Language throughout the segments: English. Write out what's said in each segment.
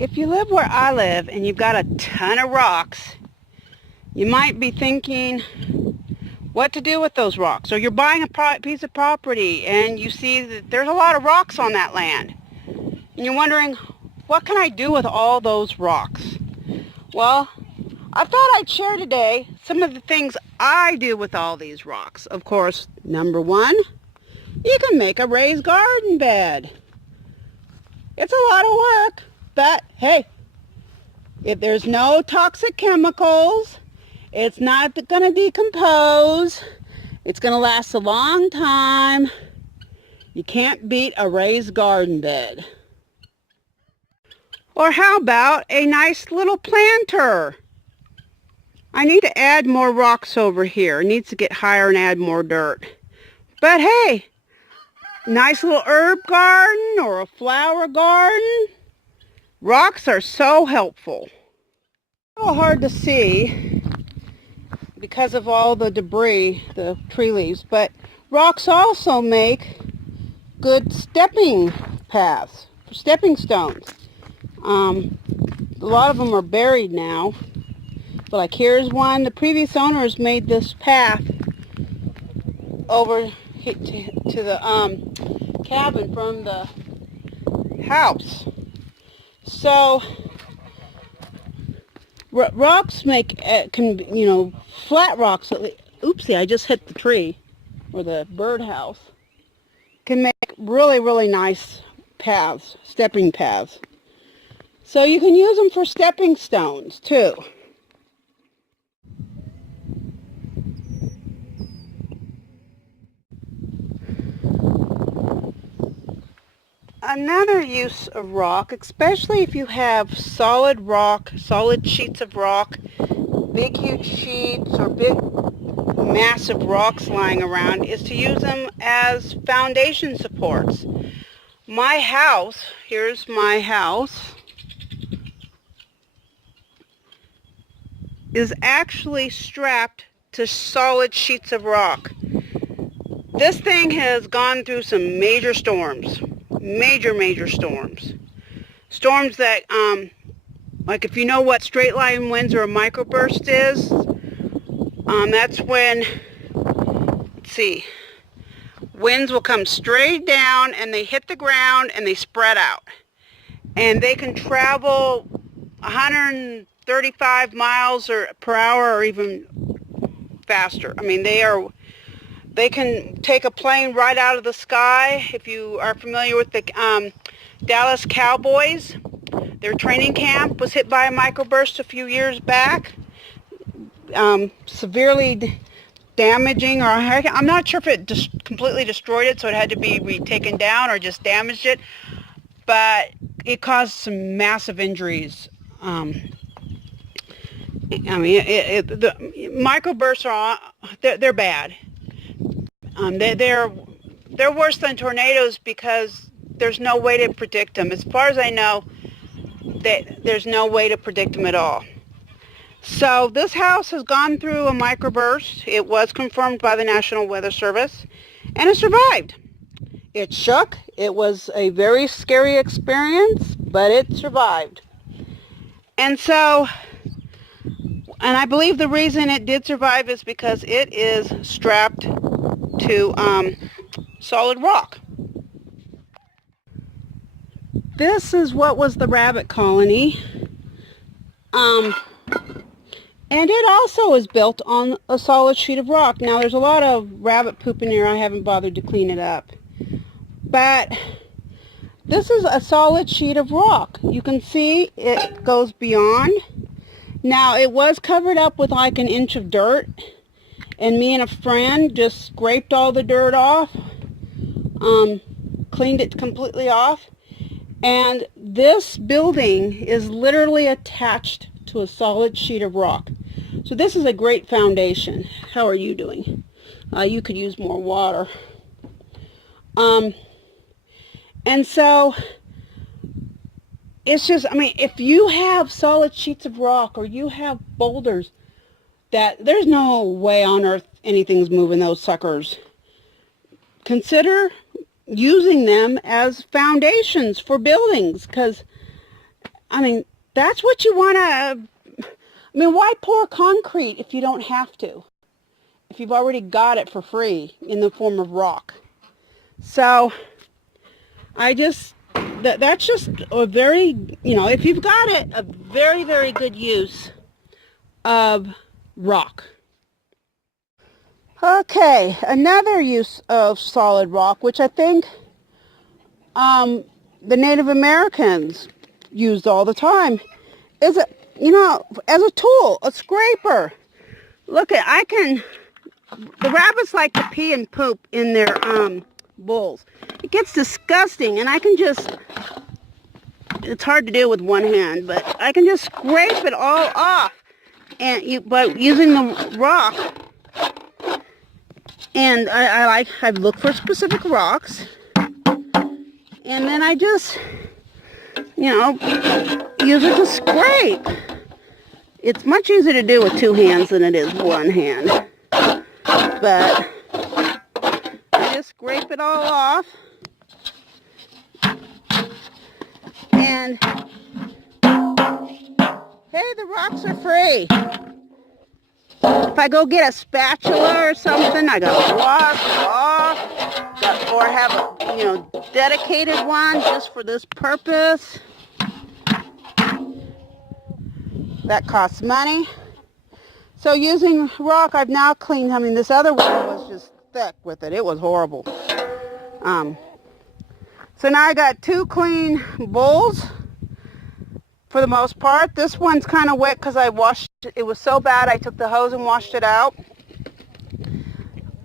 If you live where I live and you've got a ton of rocks, you might be thinking what to do with those rocks. Or you're buying a piece of property and you see that there's a lot of rocks on that land. And you're wondering, what can I do with all those rocks? Well, I thought I'd share today some of the things I do with all these rocks. Of course, number one, you can make a raised garden bed. It's a lot of work, but hey, if there's no toxic chemicals, it's not going to decompose, it's going to last a long time. You can't beat a raised garden bed. Or how about a nice little planter? I need to add more rocks over here. It needs to get higher and add more dirt. But hey, nice little herb garden or a flower garden. Rocks are so helpful. A little hard to see because of all the debris, the tree leaves, but rocks also make good stepping paths, stepping stones. A lot of them are buried now, but like here's one. The previous owners made this path over to the cabin from the house. So rocks make, flat rocks, oopsie, I just hit the tree, or the birdhouse, can make really, really nice paths, stepping paths. So you can use them for stepping stones too. Another use of rock, especially if you have solid rock, solid sheets of rock, big huge sheets or big massive rocks lying around, is to use them as foundation supports. My house, here's my house, is actually strapped to solid sheets of rock. This thing has gone through some major storms. Major storms. Storms that, like if you know what straight line winds or a microburst is, that's when, let's see, winds will come straight down and they hit the ground and they spread out. And they can travel 135 miles per hour or even faster. I mean, they can take a plane right out of the sky. If you are familiar with the Dallas Cowboys, their training camp was hit by a microburst a few years back, severely damaging, or I'm not sure if it just completely destroyed it, so it had to be taken down, or just damaged it, but it caused some massive injuries. I mean, the microbursts they're bad. They're worse than tornadoes because there's no way to predict them. As far as I know, there's no way to predict them at all. So this house has gone through a microburst. It was confirmed by the National Weather Service, and it survived. It shook. It was a very scary experience, but it survived. And so, and I believe the reason it did survive is because it is strapped to solid rock. This is what was the rabbit colony, and it also is built on a solid sheet of rock. Now there's a lot of rabbit poop in here. I haven't bothered to clean it up, but this is a solid sheet of rock. You can see it goes beyond. Now it was covered up with like an inch of dirt, and me and a friend just scraped all the dirt off, cleaned it completely off, and this building is literally attached to a solid sheet of rock. So this is a great foundation. How are you doing? You could use more water. And so it's just, I mean, if you have solid sheets of rock or you have boulders, that there's no way on earth anything's moving those suckers. Consider using them as foundations for buildings, because I mean, that's what you want to... I mean, why pour concrete if you don't have to? If you've already got it for free in the form of rock. So, that's just a very, if you've got it, a very, very good use of rock. Okay, another use of solid rock, which I think the Native Americans used all the time, is as a tool, a scraper. Look the rabbits like to pee and poop in their bowls. It gets disgusting, and it's hard to do with one hand, but I can just scrape it all off, but using the rock. And I look for specific rocks, and then I just, use it to scrape. It's much easier to do with two hands than it is one hand. But I just scrape it all off. And, hey, the rocks are free. If I go get a spatula or something, I gotta wash it off, or have a, dedicated one just for this purpose. That costs money. So using rock, I've now cleaned. I mean, this other one was just thick with it. It was horrible. So now I got two clean bowls. For the most part, this one's kind of wet because I washed it. It was so bad I took the hose and washed it out.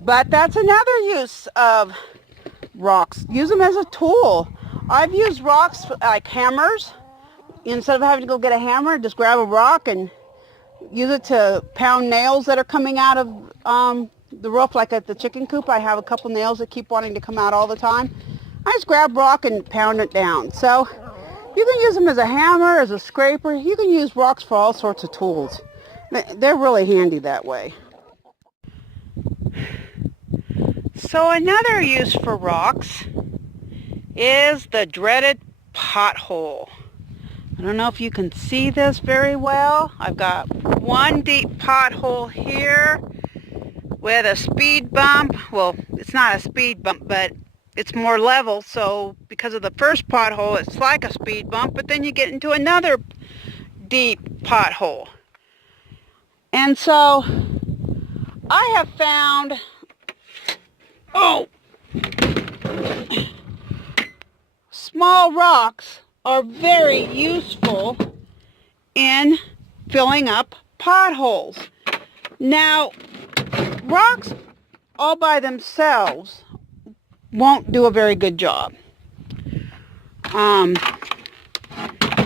But that's another use of rocks. Use them as a tool. I've used rocks like hammers. Instead of having to go get a hammer, just grab a rock and use it to pound nails that are coming out of the roof. Like at the chicken coop, I have a couple nails that keep wanting to come out all the time. I just grab rock and pound it down. So you can use them as a hammer, as a scraper. You can use rocks for all sorts of tools. They're really handy that way. So another use for rocks is the dreaded pothole. I don't know if you can see this very well. I've got one deep pothole here with a speed bump. Well, it's not a speed bump, but it's more level, so because of the first pothole, it's like a speed bump, but then you get into another deep pothole. And so I have found, small rocks are very useful in filling up potholes. Now, rocks all by themselves won't do a very good job.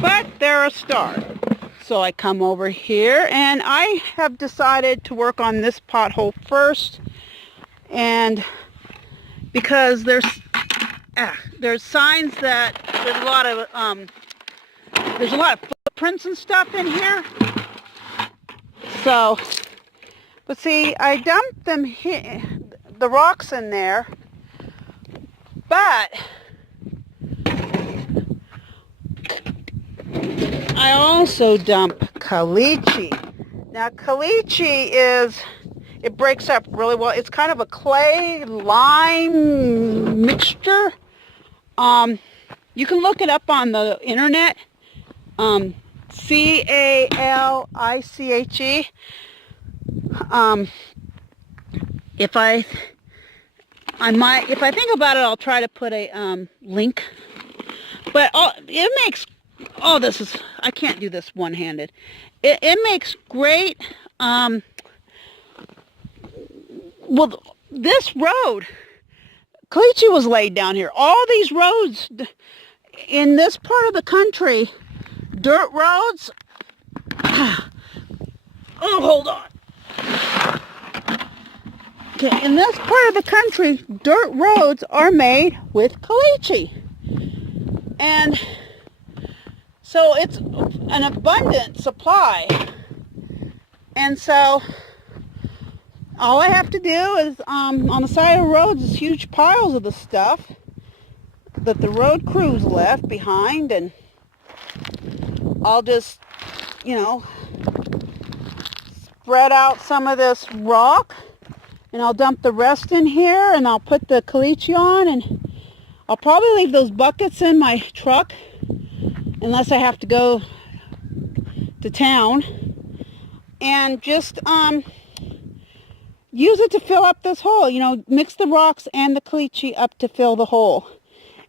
But they're a start. So I come over here and I have decided to work on this pothole first, and because there's signs that there's a lot of footprints and stuff in here. So, but see, I dumped them here, the rocks in there. But I also dump caliche. Now caliche it breaks up really well. It's kind of a clay lime mixture. You can look it up on the internet. CALICHE. If I think about it, I'll try to put a link. But it makes, I can't do this one-handed. It makes great, well, this road, caliche was laid down here. All these roads in this part of the country, dirt roads, hold on. Okay, in this part of the country, dirt roads are made with caliche. And so it's an abundant supply. And so all I have to do is, on the side of the roads is huge piles of the stuff that the road crews left behind, and I'll just, spread out some of this rock, and I'll dump the rest in here, and I'll put the caliche on, and I'll probably leave those buckets in my truck unless I have to go to town, and just use it to fill up this hole. Mix the rocks and the caliche up to fill the hole.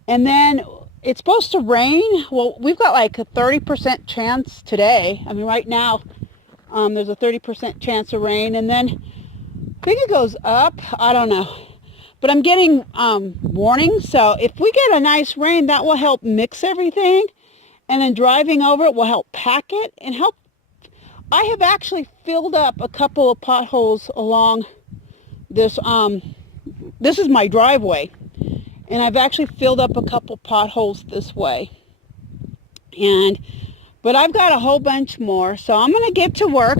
And then it's supposed to rain. Well, we've got like a 30% chance today. I mean, right now, there's a 30% chance of rain. And then I think it goes up. I don't know. But I'm getting warnings. So if we get a nice rain, that will help mix everything. And then driving over it will help pack it and help. I have actually filled up a couple of potholes along this. This is my driveway. And I've actually filled up a couple potholes this way. But I've got a whole bunch more, so I'm going to get to work.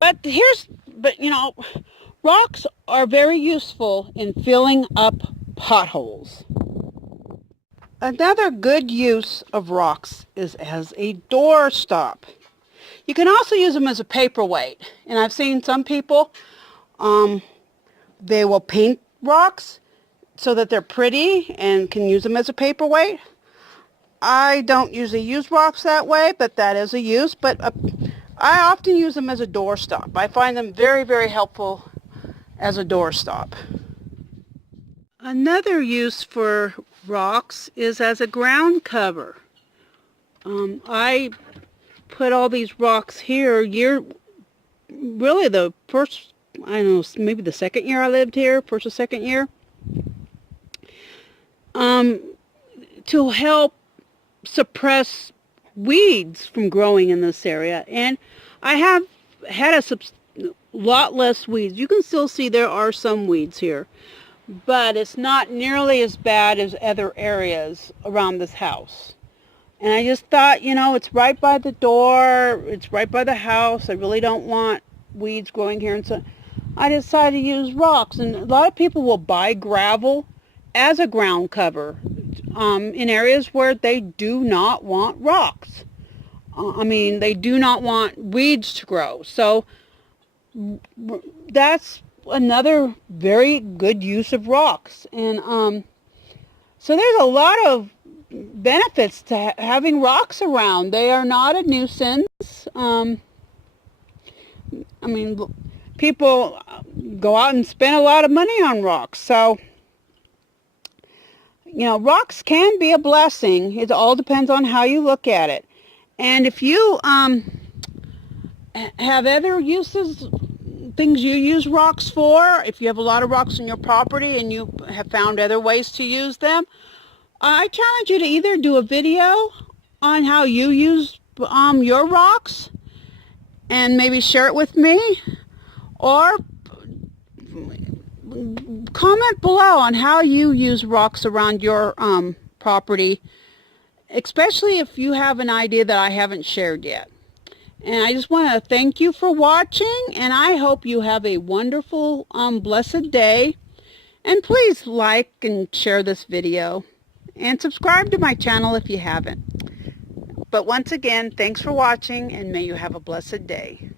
But rocks are very useful in filling up potholes. Another good use of rocks is as a doorstop. You can also use them as a paperweight. And I've seen some people, they will paint rocks so that they're pretty and can use them as a paperweight. I don't usually use rocks that way, but that is a use. But I often use them as a doorstop. I find them very, very helpful as a doorstop. Another use for rocks is as a ground cover. I put all these rocks here really the first, I don't know, maybe the second year I lived here, first or second year, to help suppress weeds from growing in this area. And I have had a lot less weeds. You can still see there are some weeds here, but it's not nearly as bad as other areas around this house. And I just thought, it's right by the door, it's right by the house. I really don't want weeds growing here. And so I decided to use rocks. And a lot of people will buy gravel as a ground cover in areas where they do not want rocks. They do not want weeds to grow. So that's another very good use of rocks. And so there's a lot of benefits to having rocks around. They are not a nuisance. People go out and spend a lot of money on rocks. So, rocks can be a blessing. It all depends on how you look at it. And if you have other uses, things you use rocks for, if you have a lot of rocks on your property and you have found other ways to use them, I challenge you to either do a video on how you use your rocks and maybe share it with me, or comment below on how you use rocks around your property, especially if you have an idea that I haven't shared yet. And I just want to thank you for watching, and I hope you have a wonderful, blessed day. And please like and share this video, and subscribe to my channel if you haven't. But once again, thanks for watching, and may you have a blessed day.